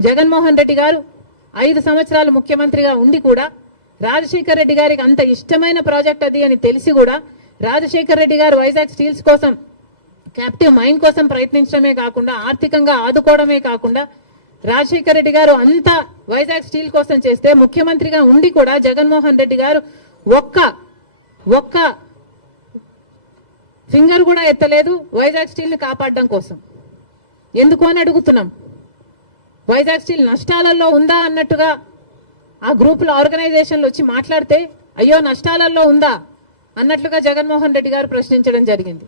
జగన్మోహన్ రెడ్డి గారు ఐదు సంవత్సరాలు ముఖ్యమంత్రిగా ఉండి కూడా రాజశేఖర్ రెడ్డి గారికి అంత ఇష్టమైన ప్రాజెక్ట్ అది అని తెలిసి కూడా రాజశేఖర్ రెడ్డి గారు వైజాగ్ స్టీల్స్ కోసం క్యాప్టివ్ మైండ్ కోసం ప్రయత్నించడమే కాకుండా ఆర్థికంగా ఆదుకోవడమే కాకుండా రాజశేఖర్ రెడ్డి గారు అంతా వైజాగ్ స్టీల్ కోసం చేస్తే ముఖ్యమంత్రిగా ఉండి కూడా జగన్మోహన్ రెడ్డి గారు ఒక్క ఒక్క ఫింగర్ కూడా ఎత్తలేదు వైజాగ్ స్టీల్ని కాపాడడం కోసం. ఎందుకు అని అడుగుతున్నాం. వైజాగ్ స్టీల్ నష్టాలలో ఉందా అన్నట్టుగా ఆ గ్రూపుల ఆర్గనైజేషన్లు వచ్చి మాట్లాడితే అయ్యో నష్టాలలో ఉందా అన్నట్లుగా జగన్మోహన్ రెడ్డి గారు ప్రశ్నించడం జరిగింది.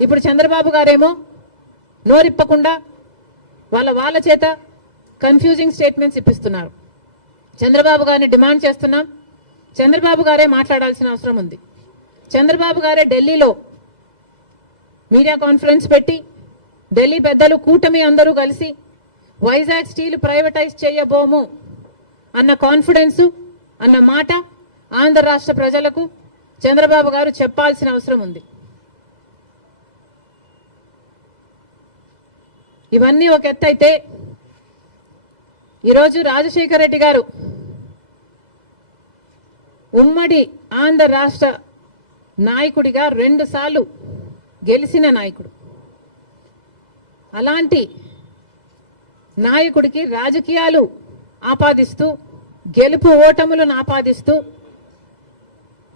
ఇప్పుడు చంద్రబాబు గారేమో నోరిప్పకుండా వాళ్ళ వాళ్ళ చేత కన్ఫ్యూజింగ్ స్టేట్మెంట్స్ ఇప్పిస్తున్నారు. చంద్రబాబు గారిని డిమాండ్ చేస్తున్నాం. చంద్రబాబు గారే మాట్లాడాల్సిన అవసరం ఉంది. చంద్రబాబు గారే ఢిల్లీలో మీడియా కాన్ఫరెన్స్ పెట్టి ఢిల్లీ పెద్దలు కూటమి అందరూ కలిసి వైజాగ్ స్టీల్ ప్రైవేటైజ్ చేయబోము అన్న కాన్ఫిడెన్స్ అన్న మాట ఆంధ్ర రాష్ట్ర ప్రజలకు చంద్రబాబు గారు చెప్పాల్సిన అవసరం ఉంది. ఇవన్నీ ఒక ఎత్తైతే ఈరోజు రాజశేఖర రెడ్డి గారు ఉమ్మడి ఆంధ్ర రాష్ట్ర నాయకుడిగా రెండుసార్లు గెలిచిన నాయకుడు. అలాంటి నాయకుడికి రాజకీయాలు ఆపాదిస్తూ గెలుపు ఓటములను ఆపాదిస్తూ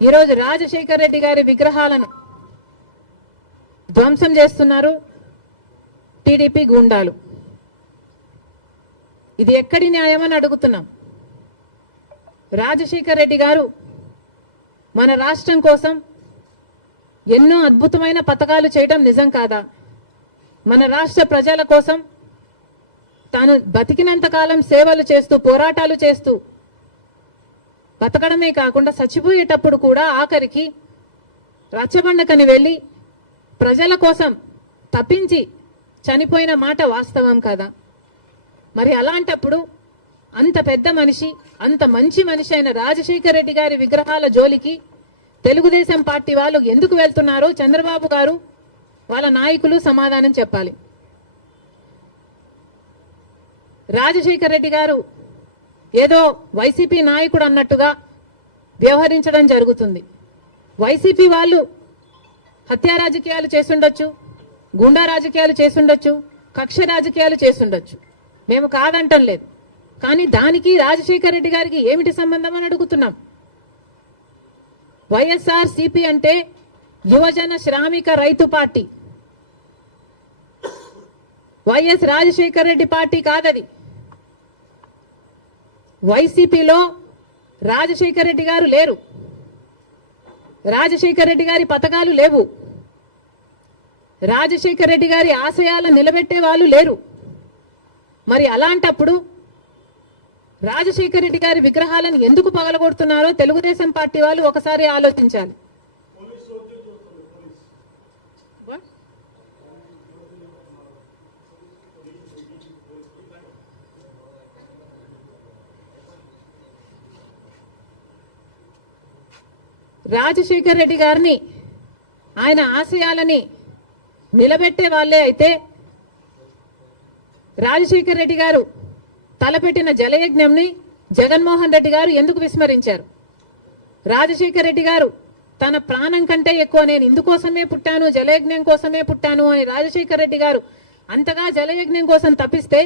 ఈరోజు రాజశేఖర్ రెడ్డి గారి విగ్రహాలను ధ్వంసం చేస్తున్నారు టీడీపీ గూండాలు. ఇది ఎక్కడి న్యాయమని అడుగుతున్నాం. రాజశేఖర్ రెడ్డి గారు మన రాష్ట్రం కోసం ఎన్నో అద్భుతమైన పథకాలు చేయడం నిజం కాదా? మన రాష్ట్ర ప్రజల కోసం తాను బతికినంత కాలం సేవలు చేస్తూ పోరాటాలు చేస్తూ బతకడమే కాకుండా చచ్చిపోయేటప్పుడు కూడా ఆఖరికి రచ్చబండకని వెళ్ళి ప్రజల కోసం తప్పించి చనిపోయిన మాట వాస్తవం కదా. మరి అలాంటప్పుడు అంత పెద్ద మనిషి అంత మంచి మనిషి అయిన రాజశేఖర రెడ్డి గారి విగ్రహాల జోలికి తెలుగుదేశం పార్టీ వాళ్ళు ఎందుకు వెళ్తున్నారో చంద్రబాబు గారు వాళ్ళ నాయకులు సమాధానం చెప్పాలి. రాజశేఖర్ రెడ్డి గారు ఏదో వైసీపీ నాయకుడు అన్నట్టుగా వ్యవహరించడం జరుగుతుంది. వైసీపీ వాళ్ళు హత్యా రాజకీయాలు చేసుండొచ్చు గుండా రాజకీయాలు చేసుండొచ్చు కక్ష రాజకీయాలు చేసుండొచ్చు మేము కాదంటం లేదు. కానీ దానికి రాజశేఖర రెడ్డి గారికి ఏమిటి సంబంధం అని అడుగుతున్నాం. వైఎస్ఆర్ సిపి అంటే Yuvajana Sramika Rythu party. YS Rajasekhara Reddy party కాదది. వైసీపీలో రాజశేఖర రెడ్డి గారు లేరు. రాజశేఖర రెడ్డి గారి పథకాలు లేవు. రాజశేఖర రెడ్డి గారి ఆశయాలను నిలబెట్టే వాళ్ళు లేరు. మరి అలాంటప్పుడు రాజశేఖర రెడ్డి గారి విగ్రహాలను ఎందుకు పగలగొడుతున్నారో తెలుగుదేశం పార్టీ వాళ్ళు ఒకసారి ఆలోచించాలి. రాజశేఖర్ రెడ్డి గారిని ఆయన ఆశయాలని నిలబెట్టే వాళ్ళే అయితే రాజశేఖర్ రెడ్డి గారు తలపెట్టిన జలయజ్ఞంని జగన్మోహన్ రెడ్డి గారు ఎందుకు విస్మరించారు? రాజశేఖర్ రెడ్డి గారు తన ప్రాణం కంటే ఎక్కువ నేను ఇందుకోసమే పుట్టాను జలయజ్ఞం కోసమే పుట్టాను అని రాజశేఖర్ రెడ్డి గారు అంతగా జలయజ్ఞం కోసం తప్పిస్తే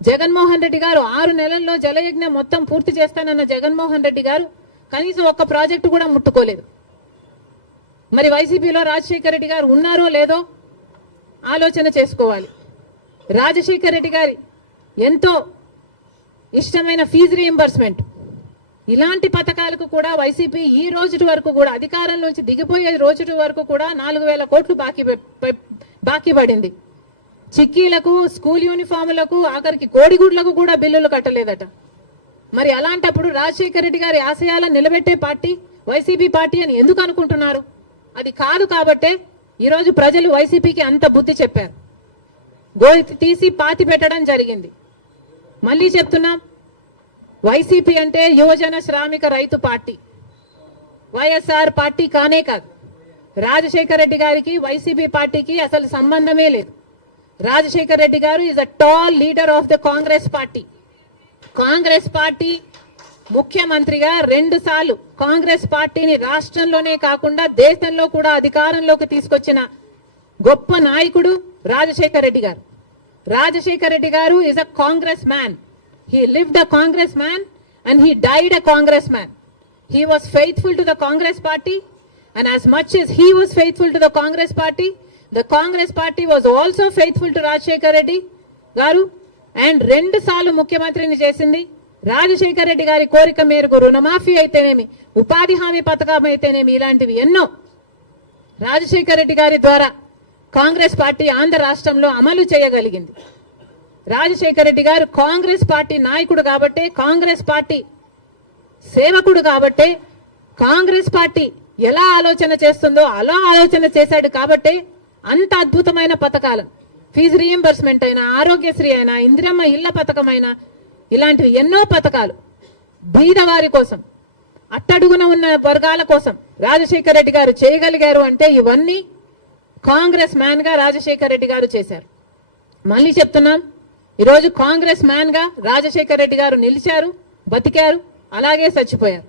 జగన్మోహన్ రెడ్డి గారు ఆరు నెలల్లో జలయజ్ఞం మొత్తం పూర్తి చేస్తానన్న జగన్మోహన్ రెడ్డి గారు కనీసం ఒక్క ప్రాజెక్టు కూడా ముట్టుకోలేదు. మరి వైసీపీలో రాజశేఖర రెడ్డి గారు ఉన్నారో లేదో ఆలోచన చేసుకోవాలి. రాజశేఖర రెడ్డి గారి ఎంతో ఇష్టమైన ఫీజు రీఎంబర్స్మెంట్ ఇలాంటి పథకాలకు కూడా వైసీపీ ఈ రోజు వరకు కూడా అధికారం నుంచి దిగిపోయే రోజు వరకు కూడా నాలుగు వేల కోట్లు బాకీ బాకీ పడింది. చిక్కీలకు స్కూల్ యూనిఫాములకు ఆఖరికి కోడిగుడ్లకు కూడా బిల్లులు కట్టలేదట. మరి అలాంటప్పుడు రాజశేఖర రెడ్డి గారి ఆశయాలను నిలబెట్టే పార్టీ వైసీపీ పార్టీ అని ఎందుకు అనుకుంటున్నారు? అది కాదు కాబట్టే ఈరోజు ప్రజలు వైసీపీకి అంత బుద్ధి చెప్పారు. గోయి తీసి పాతి పెట్టడం జరిగింది. మళ్ళీ చెప్తున్నాం వైసీపీ అంటే యువజన శ్రామిక రైతు పార్టీ. వైఎస్ఆర్ పార్టీ కానే కాదు. రాజశేఖర రెడ్డి గారికి వైసీపీ పార్టీకి అసలు సంబంధమే లేదు. Rajasekhar Reddy garu is a tall leader of the Congress party Congress party ముఖ్యమంత్రిగా రెండు సార్లు కాంగ్రెస్ పార్టీని రాష్ట్రంలోనే కాకుండా దేశంలో కూడా అధికారంలోకి తీసుకొచ్చిన గొప్ప నాయకుడు Rajasekhara Reddy garu. Rajasekhara Reddy garu is a Congress man he lived a Congress man and he died a Congress man he was faithful to the Congress party and as much as he was faithful to the Congress party the Congress party was also faithful to Rajasekhara Reddy garu and రెండు సార్లు ముఖ్యమంత్రిని చేసింది రాజశేఖర్ రెడ్డి గారి కోరిక మేరకు రుణమాఫీ అయితేనేమి ఉపాధి హామీ పథకం అయితేనేమి ఇలాంటివి ఎన్నో రాజశేఖర్ రెడ్డి గారి ద్వారా కాంగ్రెస్ పార్టీ ఆంధ్ర రాష్ట్రంలో అమలు చేయగలిగింది. రాజశేఖర్ రెడ్డి గారు కాంగ్రెస్ పార్టీ నాయకుడు కాబట్టే కాంగ్రెస్ పార్టీ సేవకుడు కాబట్టే కాంగ్రెస్ పార్టీ ఎలా ఆలోచన చేస్తుందో అలా ఆలోచన చేశాడు కాబట్టే అంత అద్భుతమైన పథకాలను ఫీజు రీఎంబర్స్మెంట్ అయినా ఆరోగ్యశ్రీ అయినా ఇందిరమ్మ ఇళ్ళ పథకం ఇలాంటివి ఎన్నో పథకాలు. బీదవారి కోసం అట్టడుగున ఉన్న వర్గాల కోసం రాజశేఖర రెడ్డి గారు చేయగలిగారు అంటే ఇవన్నీ కాంగ్రెస్ మ్యాన్గా రాజశేఖర రెడ్డి గారు చేశారు. మళ్ళీ చెప్తున్నాం ఈరోజు కాంగ్రెస్ మ్యాన్గా రాజశేఖర రెడ్డి గారు నిలిచారు బతికారు అలాగే చచ్చిపోయారు.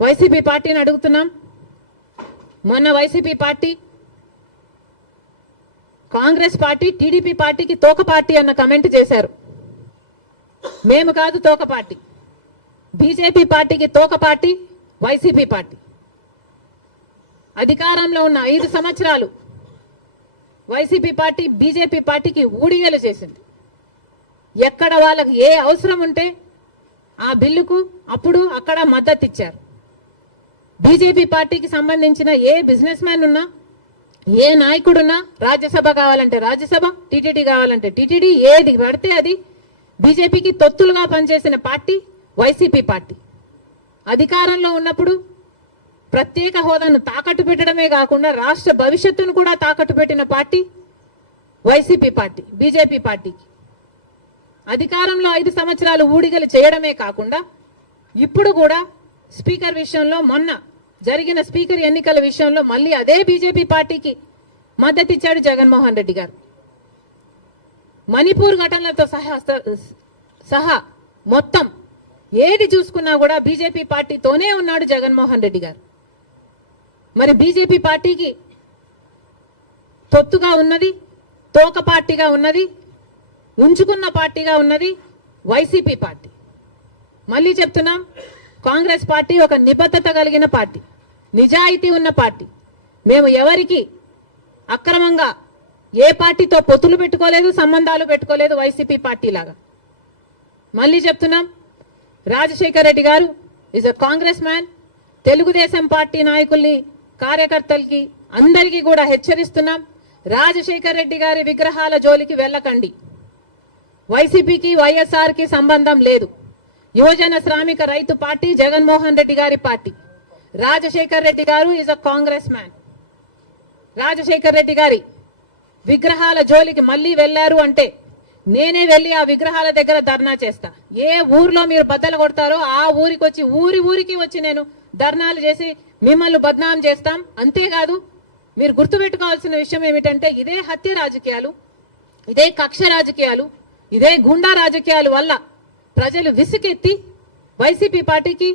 వైసీపీ పార్టీని అడుగుతున్నాం మొన్న YCP party Congress party TDP పార్టీకి తోక పార్టీ అన్న కమెంట్ చేశారు. మేము కాదు తోక పార్టీ. బీజేపీ పార్టీకి తోక పార్టీ వైసీపీ పార్టీ. అధికారంలో ఉన్న ఐదు సంవత్సరాలు వైసీపీ పార్టీ బీజేపీ పార్టీకి ఊడిగలు చేసింది. ఎక్కడ వాళ్ళకి ఏ అవసరం ఉంటే ఆ బిల్లుకు అప్పుడు అక్కడ మద్దతు ఇచ్చారు. బీజేపీ పార్టీకి సంబంధించిన ఏ బిజినెస్ మ్యాన్ ఉన్నా ఏ నాయకుడున్నా రాజ్యసభ కావాలంటే రాజ్యసభ టీటీడీ కావాలంటే టీటీడీ ఏది పడితే అది బీజేపీకి తొత్తులుగా పనిచేసిన పార్టీ వైసీపీ పార్టీ. అధికారంలో ఉన్నప్పుడు ప్రత్యేక హోదాను తాకట్టు పెట్టడమే కాకుండా రాష్ట్ర భవిష్యత్తును కూడా తాకట్టు పెట్టిన పార్టీ వైసీపీ పార్టీ బీజేపీ పార్టీకి. అధికారంలో ఐదు సంవత్సరాలు ఊడిగలు చేయడమే కాకుండా ఇప్పుడు కూడా స్పీకర్ విషయంలో మొన్న జరిగిన స్పీకర్ ఎన్నికల విషయంలో మళ్ళీ అదే బీజేపీ పార్టీకి మద్దతిచ్చాడు జగన్మోహన్ రెడ్డి గారు. మణిపూర్ ఘటనలతో సహా సహా మొత్తం ఏది చూసుకున్నా కూడా బీజేపీ పార్టీతోనే ఉన్నాడు జగన్మోహన్ రెడ్డి గారు. మరి బీజేపీ పార్టీకి తొత్తుగా ఉన్నది తోక పార్టీగా ఉన్నది ఉంచుకున్న పార్టీగా ఉన్నది వైసీపీ పార్టీ. మళ్ళీ చెప్తున్నాం కాంగ్రెస్ పార్టీ ఒక నిబద్ధత కలిగిన పార్టీ. నిజాయితీ ఉన్న పార్టీ. మేము ఎవరికి అక్రమంగా ఏ పార్టీతో పొత్తులు పెట్టుకోలేదు సంబంధాలు పెట్టుకోలేదు వైసీపీ పార్టీ లాగా మళ్ళీ చెప్తున్నాం Rajasekhar Reddy garu is a Congress man Telugudesam party నాయకుల్ని కార్యకర్తలకి అందరికీ కూడా హెచ్చరిస్తున్నాం. రాజశేఖర్ రెడ్డి గారి విగ్రహాల జోలికి వెళ్ళకండి. వైసీపీకి వైఎస్ఆర్కి సంబంధం లేదు. యువజన శ్రామిక రైతు పార్టీ జగన్మోహన్ రెడ్డి గారి party. Rajasekhar Reddy garu is a Congress man Rajasekhar Reddy గారి విగ్రహాల జోలికి మళ్ళీ వెళ్ళారు అంటే నేనే వెళ్ళి ఆ విగ్రహాల దగ్గర ధర్నా చేస్తా. ఏ ఊర్లో మీరు బద్దలు కొడతారో ఆ ఊరికి వచ్చి ఊరి ఊరికి వచ్చి నేను ధర్నాలు చేసి మిమ్మల్ని బద్నాం చేస్తాం. అంతేకాదు మీరు గుర్తుపెట్టుకోవాల్సిన విషయం ఏమిటంటే ఇదే హత్య రాజకీయాలు ఇదే కక్ష రాజకీయాలు ఇదే గుండా రాజకీయాల వల్ల ప్రజలు విసుకెత్తి వైసీపీ పార్టీకి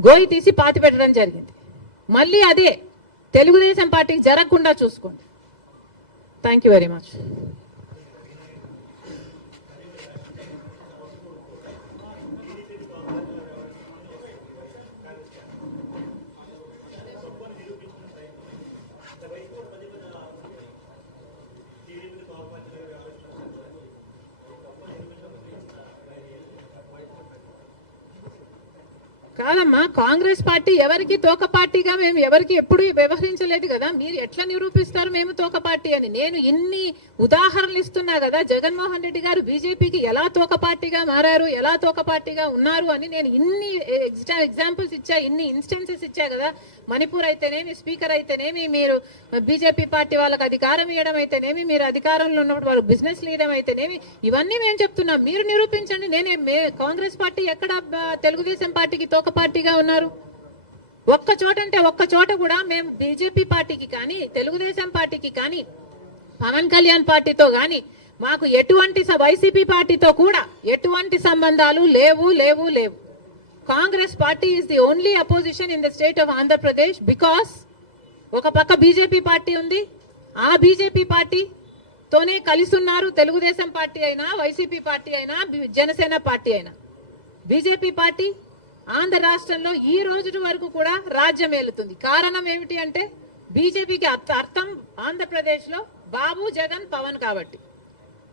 గోయి తీసి పాతి పెట్టడం జరిగింది. మళ్ళీ అదే తెలుగుదేశం పార్టీకి జరగకుండా చూసుకోండి. థ్యాంక్ యూ వెరీ మచ్ కాదమ్మా కాంగ్రెస్ పార్టీ ఎవరికి తోక పార్టీగా మేము ఎవరికి ఎప్పుడు వ్యవహరించలేదు కదా మీరు ఎట్లా నిరూపిస్తారు మేము తోక పార్టీ అని? నేను ఇన్ని ఉదాహరణలు ఇస్తున్నా కదా జగన్మోహన్ రెడ్డి గారు బీజేపీకి ఎలా తోక పార్టీగా మారారు ఎలా తోక పార్టీగా ఉన్నారు అని నేను ఇన్ని ఎగ్జాంపుల్స్ ఇచ్చా ఇన్ని ఇన్స్టెన్సెస్ ఇచ్చా కదా మణిపూర్ అయితేనేమి స్పీకర్ అయితేనేమి మీరు బీజేపీ పార్టీ వాళ్ళకి అధికారం ఇవ్వడం అయితేనేమి మీరు అధికారంలో ఉన్నప్పుడు వాళ్ళు బిజినెస్ లీడర్ అయితేనేమి ఇవన్నీ మేము చెప్తున్నాం. మీరు నిరూపించండి. నేనే మే- కాంగ్రెస్ పార్టీ ఎక్కడ తెలుగుదేశం పార్టీకి తోక పార్టీగా ఉన్నారు. ఒక్క చోట అంటే ఒక్క చోట కూడా మేము బీజేపీ పార్టీకి కానీ తెలుగుదేశం పార్టీకి కానీ పవన్ కళ్యాణ్ పార్టీతో కానీ మాకు ఎటువంటి స- వైసీపీ పార్టీతో కూడా ఎటువంటి సంబంధాలు లేవు లేవు లేవు. Congress party is the only opposition in the state of Andhra Pradesh because ఒక పక్క బీజేపీ పార్టీ ఉంది ఆ బీజేపీ పార్టీ తోనే తెలుగుదేశం పార్టీ అయినా వైసీపీ పార్టీ అయినా జనసేన పార్టీ అయినా. బీజేపీ పార్టీ ఆంధ్ర రాష్ట్రంలో ఈ రోజు వరకు కూడా రాజ్యం ఏలుతుంది. కారణం ఏమిటి అంటే బీజేపీకి అర్థం ఆంధ్రప్రదేశ్లో బాబు జగన్ పవన్ కాబట్టి.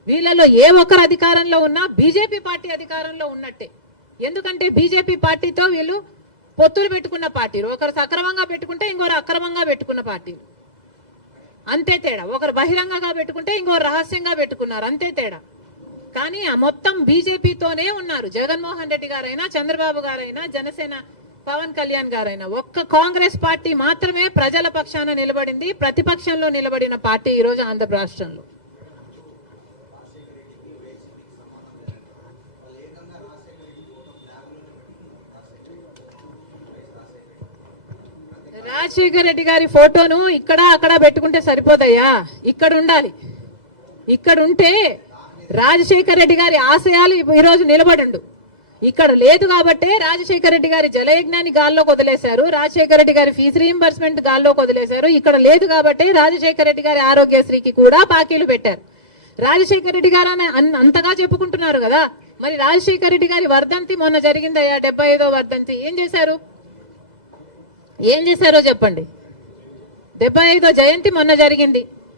వీళ్ళలో ఏ ఒక్కరు అధికారంలో ఉన్నా బీజేపీ పార్టీ అధికారంలో ఉన్నట్టే. ఎందుకంటే బీజేపీ పార్టీతో వీళ్ళు పొత్తులు పెట్టుకున్న పార్టీలు ఒకరు సక్రమంగా పెట్టుకుంటే ఇంకొకరు అక్రమంగా పెట్టుకున్న పార్టీలు అంతే తేడా. ఒకరు బహిరంగంగా పెట్టుకుంటే ఇంకోరు రహస్యంగా పెట్టుకున్నారు. అంతే తేడా. కానీ ఆ మొత్తం బీజేపీతోనే ఉన్నారు. జగన్మోహన్ రెడ్డి గారైనా చంద్రబాబు గారైనా జనసేన పవన్ కళ్యాణ్ గారైనా. ఒక్క కాంగ్రెస్ పార్టీ మాత్రమే ప్రజల పక్షాన నిలబడింది ప్రతిపక్షంలో నిలబడిన పార్టీ ఈ రోజు ఆంధ్ర రాష్ట్రంలో. రాజశేఖర్ రెడ్డి గారి ఫోటోను ఇక్కడ అక్కడ పెట్టుకుంటే సరిపోతాయా? ఇక్కడ ఉండాలి ఇక్కడ ఉంటే రాజశేఖర్ రెడ్డి గారి ఆశయాలు ఈరోజు రోజు నిలబడండు. ఇక్కడ లేదు కాబట్టే రాజశేఖర రెడ్డి గారి జలయజ్ఞాన్ని గాల్లోకి వదిలేశారు రాజశేఖర రెడ్డి గారి ఫీజు రీఎంబర్స్మెంట్ గాల్లోకి వదిలేశారు ఇక్కడ లేదు కాబట్టి రాజశేఖర రెడ్డి గారి ఆరోగ్యశ్రీకి కూడా బాకీలు పెట్టారు. రాజశేఖర రెడ్డి గారు అన్- అంతగా చెప్పుకుంటున్నారు కదా. మరి రాజశేఖర రెడ్డి గారి వర్ధంతి మొన్న జరిగిందయ్యా డెబ్బై ఐదో వర్ధంతి. ఏం చేశారు? ఏం చేశారో చెప్పండి. డెబ్బై ఐదో జయంతి మొన్న జరిగింది.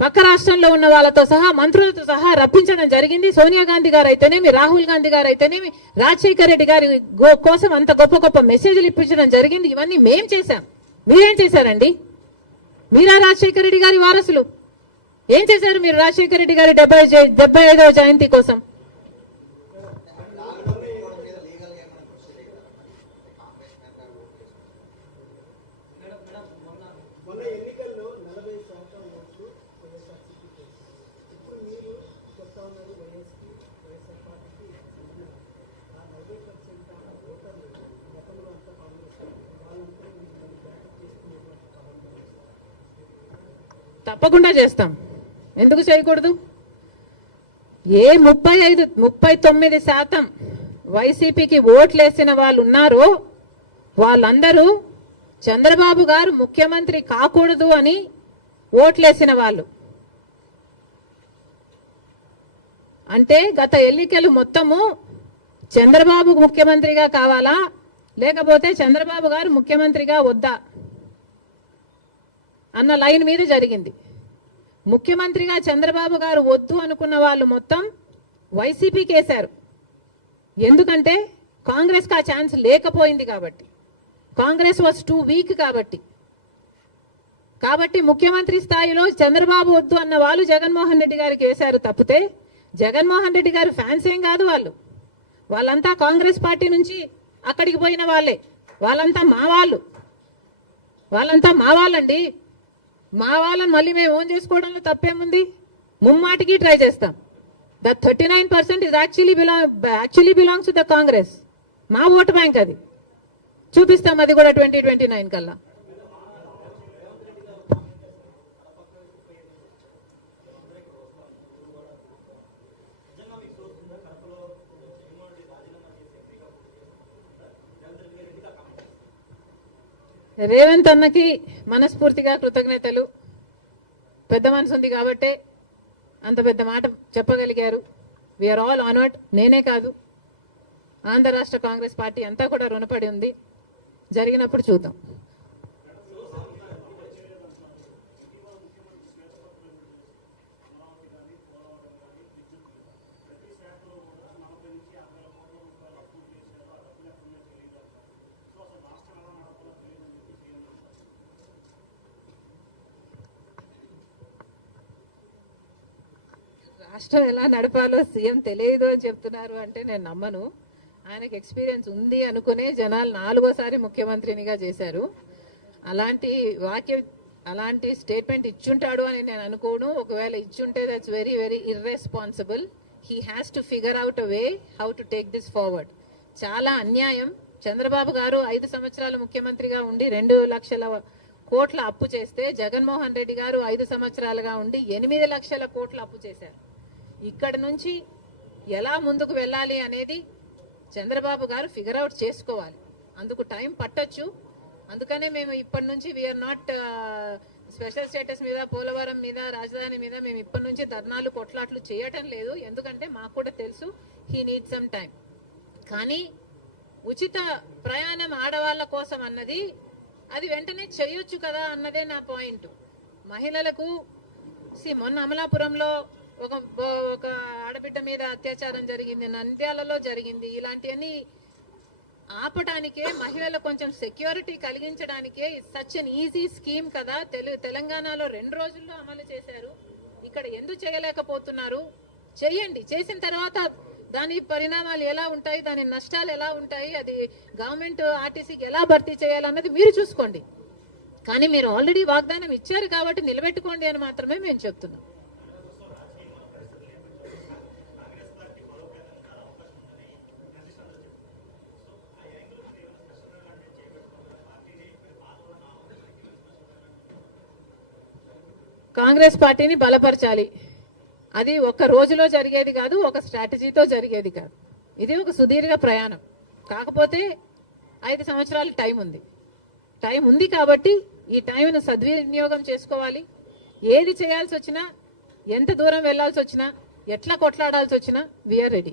పక్క రాష్ట్రంలో ఉన్న వాళ్ళతో సహా మంత్రులతో సహా రప్పించడం జరిగింది. సోనియా గాంధీ గారు అయితేనేమి రాహుల్ గాంధీ గారు అయితేనేమి రాజశేఖర రెడ్డి గారి గో- కోసం అంత గొప్ప గొప్ప మెసేజ్లు ఇప్పించడం జరిగింది. ఇవన్నీ మేం చేశాం. మీరేం చేశారండి? మీరా రాజశేఖర రెడ్డి గారి వారసులు? ఏం చేశారు మీరు రాజశేఖర రెడ్డి గారి డెబ్బై డెబ్బై ఐదవ జయంతి కోసం మొన్న ఎన్నికల్లో నలభై శాతం ఓట్లు వైఎస్ఆర్సీపీకి ఇప్పుడు మీరు చెప్తా ఉన్నారు వైఎస్పీ వైఎస్ఆర్ పార్టీకి సంబంధం. ఆ నలభై పర్సెంట్ ఓటర్లు గతంలో అంతా కాంగ్రెస్ పార్టీ. వాళ్ళంతా మిమ్మల్ని బ్యాకప్ చేసుకునేటువంటి పవన్ కళ్యాణ్ తప్పకుండా చేస్తాం. ఎందుకు చేయకూడదు? ఏ ముప్పై ఐదు ముప్పై తొమ్మిది శాతం వైసీపీకి ఓట్లేసిన వాళ్ళు ఉన్నారో వాళ్ళందరూ చంద్రబాబు గారు ముఖ్యమంత్రి కాకూడదు అని ఓట్లేసిన వాళ్ళు. అంటే గత ఎన్నికలు మొత్తము చంద్రబాబు ముఖ్యమంత్రిగా కావాలా? లేకపోతే చంద్రబాబు గారు ముఖ్యమంత్రిగా వద్దా? అన్న లైన్ మీద జరిగింది. ముఖ్యమంత్రిగా చంద్రబాబు గారు వద్దు అనుకున్న వాళ్ళు మొత్తం వైసీపీకి వేశారు ఎందుకంటే కాంగ్రెస్కి ఆ ఛాన్స్ లేకపోయింది కాబట్టి. కాంగ్రెస్ వాజ్ టూ వీక్ కాబట్టి. కాబట్టి ముఖ్యమంత్రి స్థాయిలో చంద్రబాబు వద్దు అన్న వాళ్ళు జగన్మోహన్ రెడ్డి గారికి వేశారు తప్పితే జగన్మోహన్ రెడ్డి గారు ఫ్యాన్స్ ఏం కాదు వాళ్ళు. వాళ్ళంతా కాంగ్రెస్ పార్టీ నుంచి అక్కడికి పోయిన వాళ్ళే. వాళ్ళంతా మా వాళ్ళు. వాళ్ళంతా మా వాళ్ళండి. మా వాళ్ళని మళ్ళీ మేము ఓన్ చేసుకోవడంలో తప్పేముంది? ముమ్మాటికి ట్రై చేస్తాం. The thirty nine percent is actually belong actually belongs to the Congress మా ఓటు బ్యాంక్ అది. చూపిస్తాం అది కూడా ట్వంటీ ట్వంటీ నైన్ కల్లా. రేవంత్ అన్నకి మనస్ఫూర్తిగా కృతజ్ఞతలు. పెద్ద మనసు ఉంది కాబట్టే అంత పెద్ద మాట చెప్పగలిగారు. వీఆర్ ఆల్ ఆనర్డ్ నేనే కాదు. ఆంధ్ర రాష్ట్ర కాంగ్రెస్ పార్టీ అంతా కూడా రుణపడి ఉంది. జరిగినప్పుడు చూద్దాం. రాష్ట్రం ఎలా నడపాలో సీఎం తెలియదు అని చెప్తున్నారు అంటే నేను నమ్మను. ఆయనకు ఎక్స్పీరియన్స్ ఉంది అనుకునే జనాలు నాలుగోసారి ముఖ్యమంత్రినిగా చేశారు. అలాంటి వాక్య అలాంటి స్టేట్మెంట్ ఇచ్చుంటాడు అని నేను అనుకోను. ఒకవేళ ఇచ్చుంటే that's very very irresponsible he has to figure out a way how to take this forward చాలా అన్యాయం. చంద్రబాబు గారు ఐదు సంవత్సరాలు ముఖ్యమంత్రిగా ఉండి రెండు లక్షల కోట్ల అప్పు చేస్తే జగన్మోహన్ రెడ్డి గారు ఐదు సంవత్సరాలుగా ఉండి ఎనిమిది లక్షల కోట్ల అప్పు చేశారు. ఇక్కడ నుంచి ఎలా ముందుకు వెళ్ళాలి అనేది చంద్రబాబు గారు ఫిగర్ అవుట్ చేసుకోవాలి. అందుకు టైం పట్టొచ్చు. అందుకనే మేము ఇప్పటి నుంచి వీఆర్ నాట్ స్పెషల్ స్టేటస్ మీద పోలవరం మీద రాజధాని మీద మేము ఇప్పటి నుంచి ధర్నాలు కొట్లాట్లు చేయటం లేదు. ఎందుకంటే మాకు కూడా తెలుసు హీ నీడ్ సమ్ టైం కానీ ఉచిత ప్రయాణం ఆడవాళ్ళ కోసం అన్నది అది వెంటనే చేయొచ్చు కదా అన్నదే నా పాయింట్ మహిళలకు సి మొన్న అమలాపురంలో ఒక ఒక ఆడబిడ్డ మీద అత్యాచారం జరిగింది నంద్యాలలో జరిగింది. ఇలాంటివన్నీ ఆపటానికే మహిళలు కొంచెం సెక్యూరిటీ కలిగించడానికే సచ్ అన్ ఈజీ స్కీమ్ కదా. తెలు తెలంగాణలో రెండు రోజుల్లో అమలు చేశారు. ఇక్కడ ఎందుకు చేయలేకపోతున్నారు? చేయండి చేసిన తర్వాత దాని పరిణామాలు ఎలా ఉంటాయి దాని నష్టాలు ఎలా ఉంటాయి అది గవర్నమెంట్ ఆర్టీసీకి ఎలా భర్తీ చేయాలన్నది మీరు చూసుకోండి. కానీ మీరు ఆల్రెడీ వాగ్దానం ఇచ్చారు కాబట్టి నిలబెట్టుకోండి అని మాత్రమే మేము చెప్తున్నాం. కాంగ్రెస్ పార్టీని బలపరచాలి. అది ఒక రోజులో జరిగేది కాదు ఒక స్ట్రాటజీతో జరిగేది కాదు. ఇది ఒక సుదీర్ఘ ప్రయాణం. కాకపోతే ఐదు సంవత్సరాల టైం ఉంది. టైం ఉంది కాబట్టి ఈ టైంను సద్వినియోగం చేసుకోవాలి. ఏది చేయాల్సి వచ్చినా ఎంత దూరం వెళ్ళాల్సి వచ్చినా ఎట్లా కొట్లాడాల్సి వచ్చినా వీఆర్ రెడీ